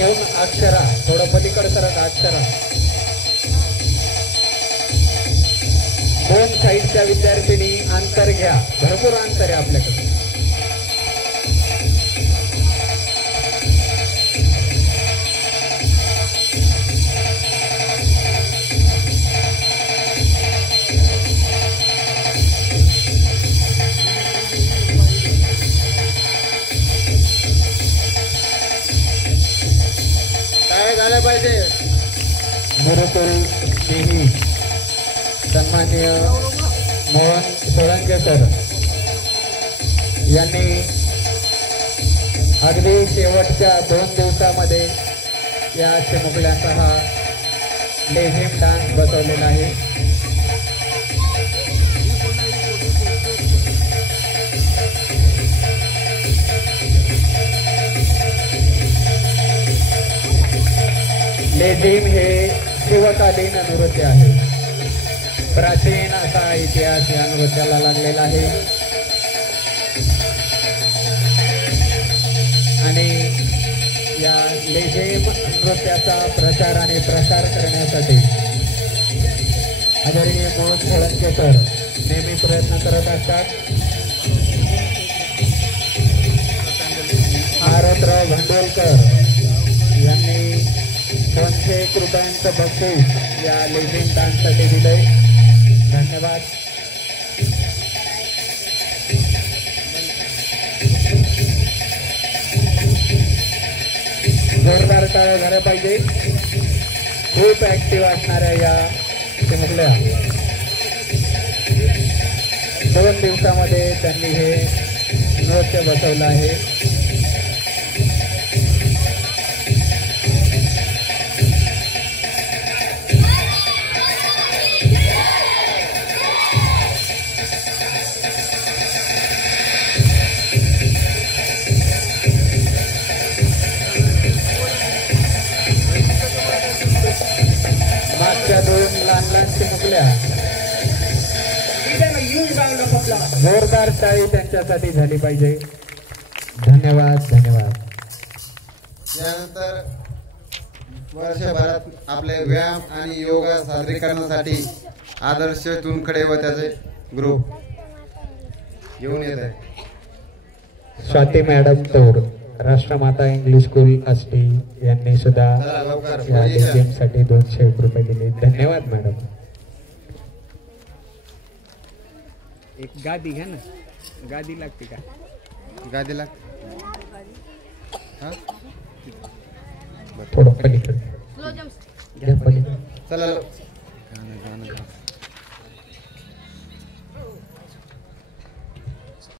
घेऊन अक्षरा थोडं पलीकडे सरक अक्षरा. दोन साईडच्या विद्यार्थिनी अंतर घ्या, भरपूर अंतर आहे आपल्याकडे. काय झालं पाहिजे. गुरुकुल स्नेही सन्माननीय मोहन सोळंके सर यांनी अगदी शेवटच्या 2 दिवसामध्ये या चिमुकल्यांचा हा लेझिम डान्स बसवलेला आहे. लेझिम हे शिवकालीन नृत्य आहे. प्राचीन असा इतिहास या नृत्याला लागलेला आहे आणि या लेझिम नृत्याचा प्रचार आणि प्रसार करण्यासाठी आदरणीय मोहन सोळंके सर नेहमी प्रयत्न करत असतात. आरतराव भांडवलकर यांनी 201 रुपयांचं बक्षीस या लेझिम डान्ससाठी दिलंय. धन्यवाद. जोरदार टाळ्या झाल्या पाहिजे. खूप ऍक्टिव्ह असणाऱ्या या चिमुकल्या 2 दिवसामध्ये त्यांनी हे नृत्य बसवलं आहे. मागच्या 2 लहान चिमुकल्या जोरदार टाळी त्यांच्यासाठी झाली पाहिजे. धन्यवाद धन्यवाद. यानंतर वर्षभरात आपले व्यायाम आणि योगा सादरीकरणासाठी आदर्श चुनखडे व त्याचे ग्रुप येऊन येत आहे. स्वाती मॅडम तोर राष्ट्रमाता इंग्लिश स्कूल आष्टी यांनी सुद्धा या लेझिमसाठी 201 रुपये दिले. धन्यवाद मॅडम. एक गादी घ्या ना. गादी लागते का. गादी लागते. थोडं पलीकडे घ्या पलीकडे. चला